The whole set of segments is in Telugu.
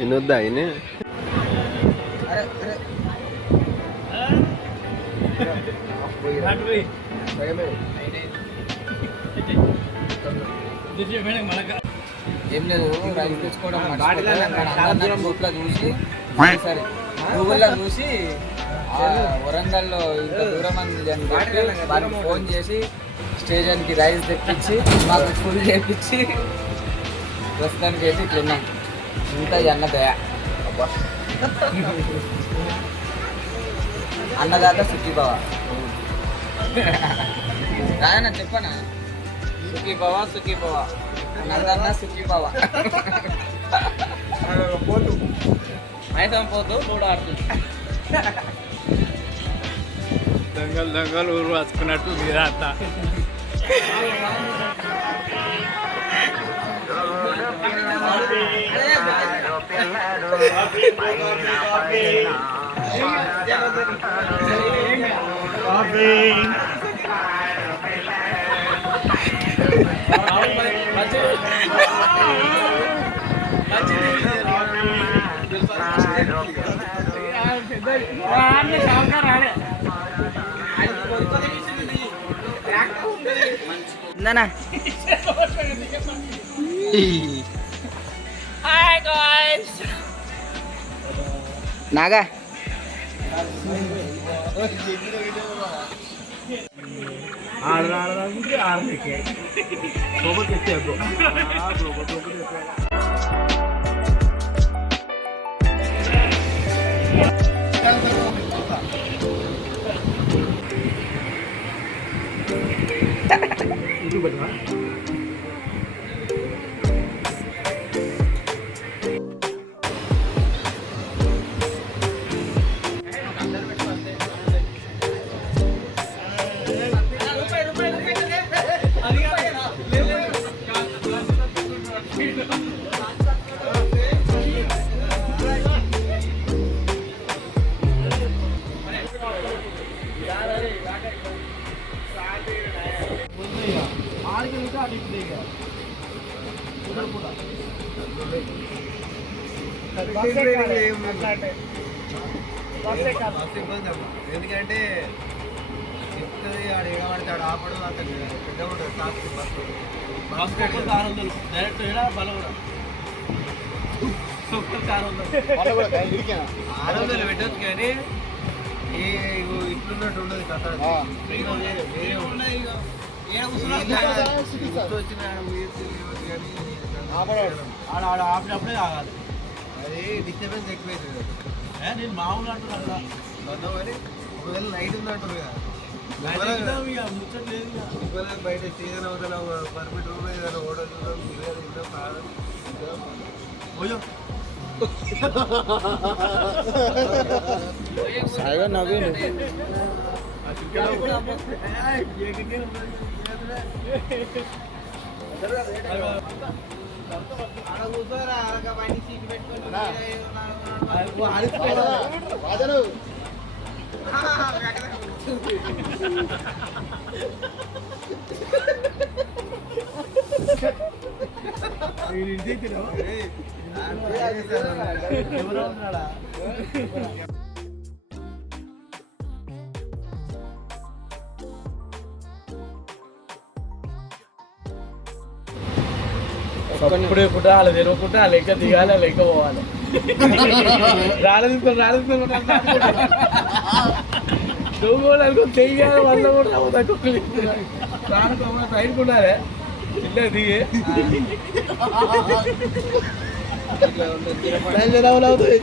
ఎన్నొద్దా ఆయన ఏం లేదు రైస్ తెచ్చుకోవడం గ్రూప్లో చూసి సరే గూగుల్లో చూసి వరంగల్లో ఇంత దూరం అని వాళ్ళకి ఫోన్ చేసి స్టేషన్కి రైస్ తెప్పించి మాకు ఫుల్ చేపించి ప్రస్తుతానికి అయితే ఇట్లున్నాం ఇంత అన్న దయ అన్నదాత సుఖీభవ రాయన చెప్పనా సుఖీభవ సుఖీభవ అన్నదన్న సుఖీభవ పోతు మైసం పోతూ మూడు ఆడుతుంది దొంగలు దొంగలు ఊరు వచ్చుకున్నట్టు మీరంతా ఇందనా హాయ్ గాయ్స్ నాగా ఆడదానికి ఆడకే లోపలికి ఎత్తేద్దాం ఎందుకంటే చెప్తుంది ఆడు ఏమడతాడు ఆపడు అతను పెద్ద ఉంటుంది బస్సు డైరెక్ట్ బల కూడా 600 పెట్టచ్చు కానీ ఇట్లున్నట్టు ఉండదు కథ ఆపినప్పుడే ఆగాలి అది డిస్టర్బెన్స్ ఎక్కువైతుంది నేను మామూలు అంటున్నాను కదా మరి ఒకవేళ నైట్ ఉందంటారు కదా బయట స్టేషన్ అవుతా పర్మిట్ రూమ్ ఏదైనా హోటల్ సాయిగా నవ్వేను ఇప్పుడే కుట్టాలి తెరవకుండా లెక్క దిగాలి లెక్క పోవాలి రాలేదు దొంగోళ్ళు అనుకుని తెయ్యాలి వల్ల కూడా రానుకో సైడ్ ఉండాలి చిన్న దిగి అవుతుంది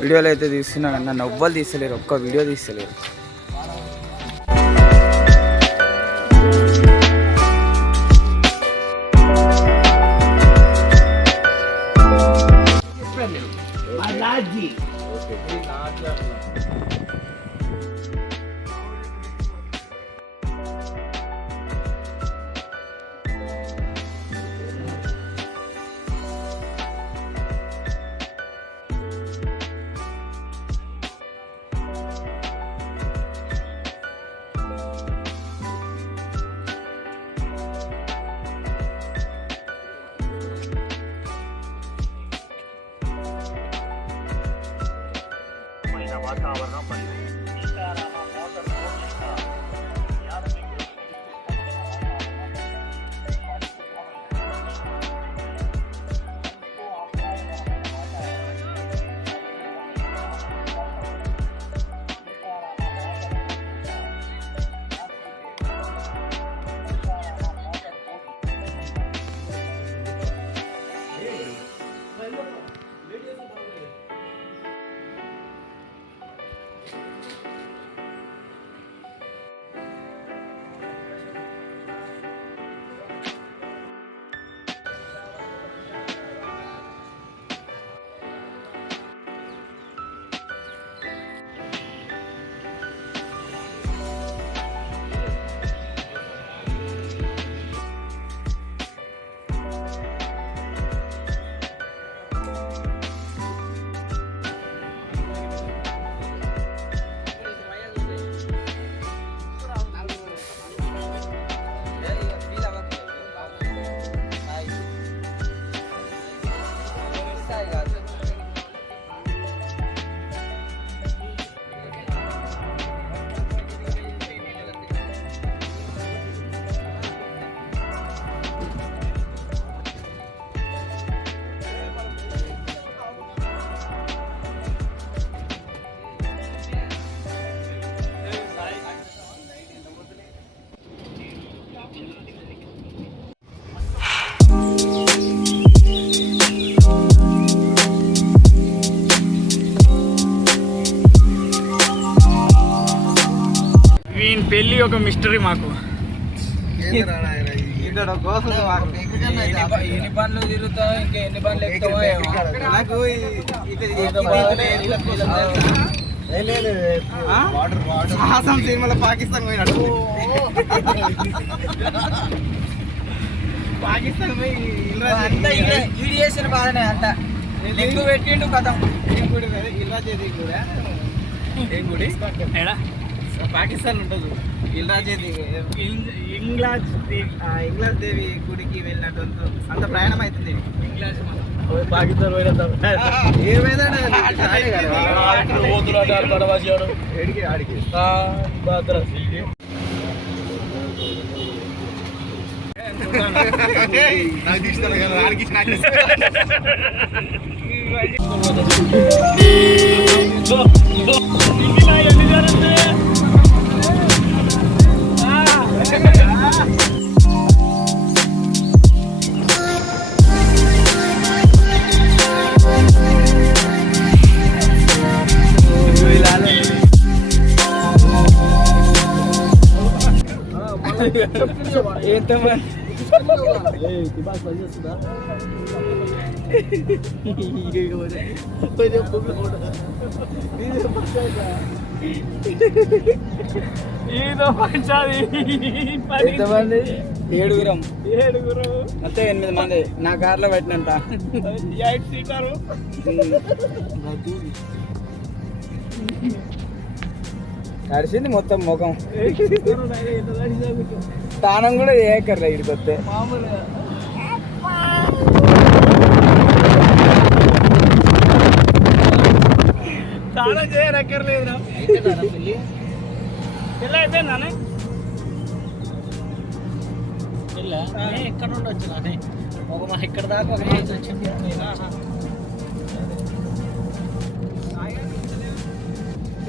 వీడియోలు అయితే తీస్తున్నాను నన్ను ఎవ్వరు తీస్తలేరు ఒక్క వీడియో తీస్తలేరు వీని పెళ్ళి ఒక మిస్టరీ మాకు. ఇక్కడ కోసం ఎన్ని పనులు తిరుగుతావు, ఇంకా ఎన్ని పనులు ఎక్కుతావో ఏమో. నాకు సాహసం సినిమాలో పాకిస్తాన్ పోయినట్టు. పాకిస్తాన్ పోయి అంతా ఈడు చేసిన బాధనే అంతా. లింక్ పెట్టిండు కథం. ఏం గుడి ఇల్రాజేది కూడా ఏం గుడి ఎడా పాకిస్తాన్ ఉంటుంది. ఇల్రాజేది ఇంగ్లాజ్ దేవి గుడికి వెళ్ళినట్టు అంత ప్రయాణం అవుతుంది. పాకిస్తాన్ ఏమైనా ఆడికి ఎంతమంది? 7 మొత్తం 8 మంది. నా కార్లో పెట్టినంత 8 సీటరు. నడిచింది మొత్తం ముఖం. స్థానం కూడా చేయక్కర్లే ఇక్కడికి వస్తే. చాలా చేయనక్కర్లేదు. పెళ్ళి అయిపోయిందానే? ఎక్కడ నుండి వచ్చిందానే? ఇక్కడ దాకా ఒక రోజు వచ్చింది.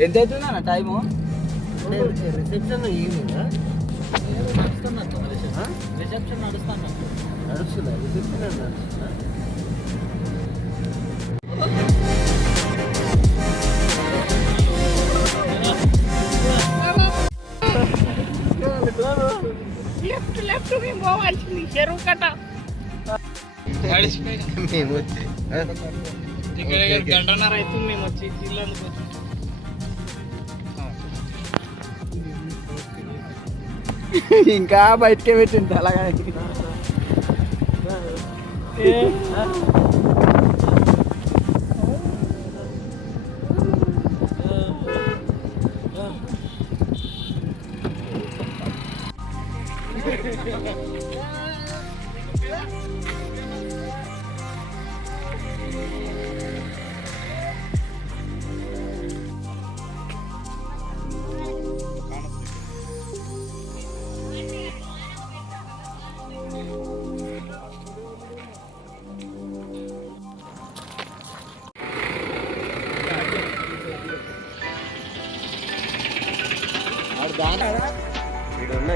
ఎంత అవుతుందన్న టైము? రిసెప్షన్ ఈవినింగ్ రిసెప్షన్ నడుస్తాను. నడుస్తుందా? రిసెప్షన్ నడుస్తుందా? లెఫ్ట్ మేము పోవాల్సింది చెరువు కట్ట. మేము వచ్చి గంటన్నర అవుతుంది మేము వచ్చి ఇల్లందుకు. ఇంకా బయటకే పెట్టింది అలాగా.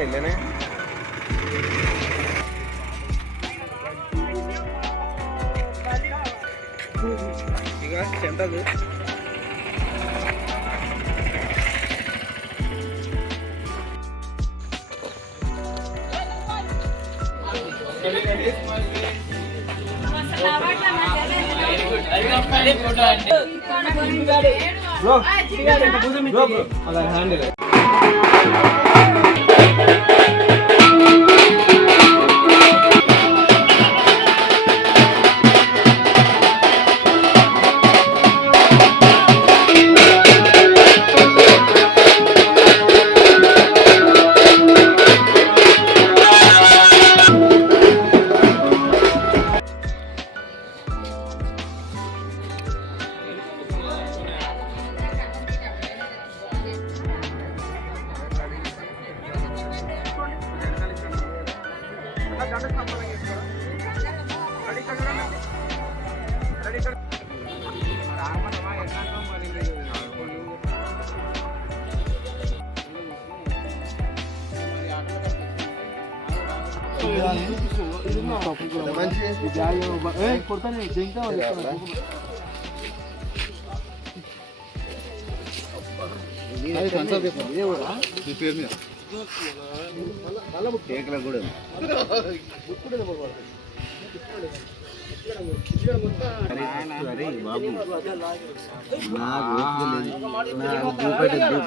ఇల్లనే ఇక చెంటది హ్యాండిల్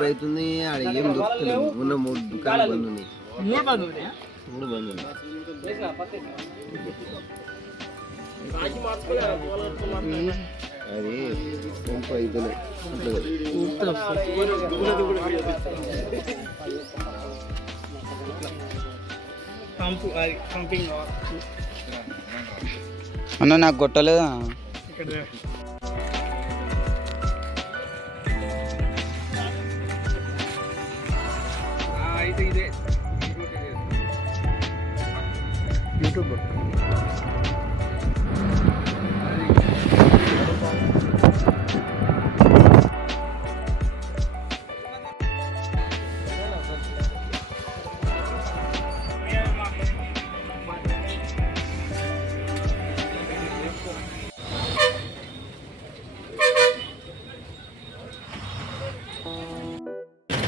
అవుతుంది ఆడ ఏం దొరుకుతలేదు ఉన్న 3 దుకాణాలు బంద్ ఉన్నాయి 3 బంద్ ఉన్నాయి అది 35 అన్న నాకు కొట్టలేదా యూట్యూబ్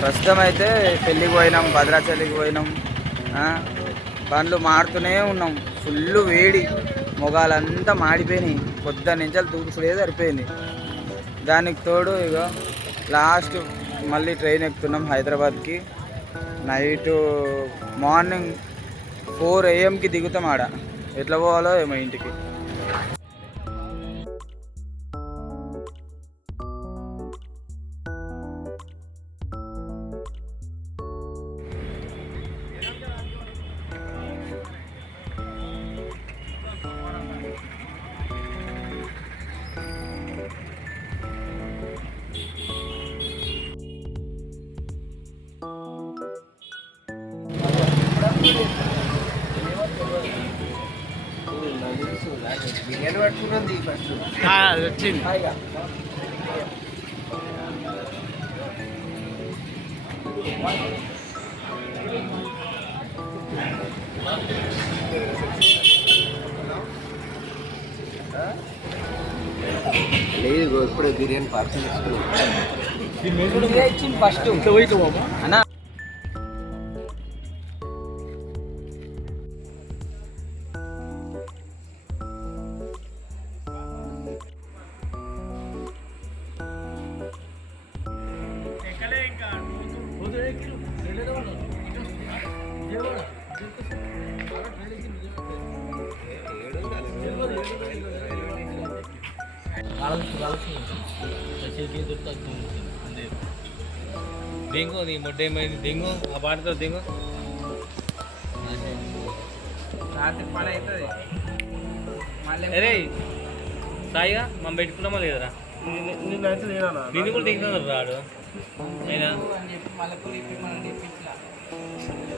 ప్రస్తుతం అయితే పెళ్ళికి పోయినాం, భద్రాచలికి పోయినాం. బండ్లు మారుతూనే ఉన్నాం. ఫుల్ వేడి, మొగాలంతా మాడిపోయినాయి. పొద్దున్న నుంచి తూర్చుడే సరిపోయింది. దానికి తోడు ఇక లాస్ట్ మళ్ళీ ట్రైన్ ఎక్కుతున్నాం హైదరాబాద్కి. Night morning 4 AM దిగుతాం. ఆడ ఎట్లా పోవాలో ఏమో ఇంటికి. బిర్యానీ పట్టుకున్నది ఫస్ట్ వచ్చింది. లేదు ఇప్పుడు బిర్యానీ పార్సల్ ఇచ్చింది ఫస్ట్ అన్నా. దింగు నీ మొడ్డ ఏమైంది, దింగు ఆ పాటతో దింగు. రాత్రి పని అవుతుంది. అరే సాయిగా మనం పెట్టుకున్నామా లేదరా? దీన్ని కూడా దిగుతున్నారు రాడు అయినా.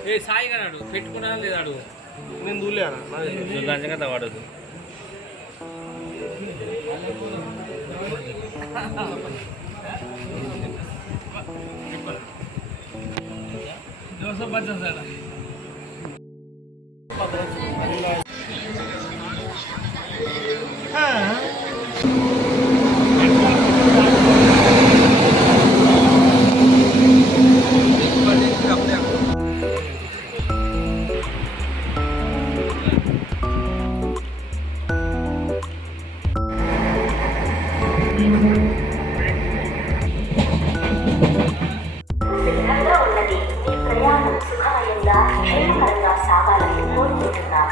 ఏ సాయిగా నాడు పెట్టుకున్నా లేదా అడుగు. నేను దూలేనా లంచంగా వాడదు. దోశ పచ్చడి సిద్ధంగా ఉన్నది. మీ ప్రయాణం సుఖమయంగా క్షేమకరంగా సాగాలని కోరుకుంటున్నాం.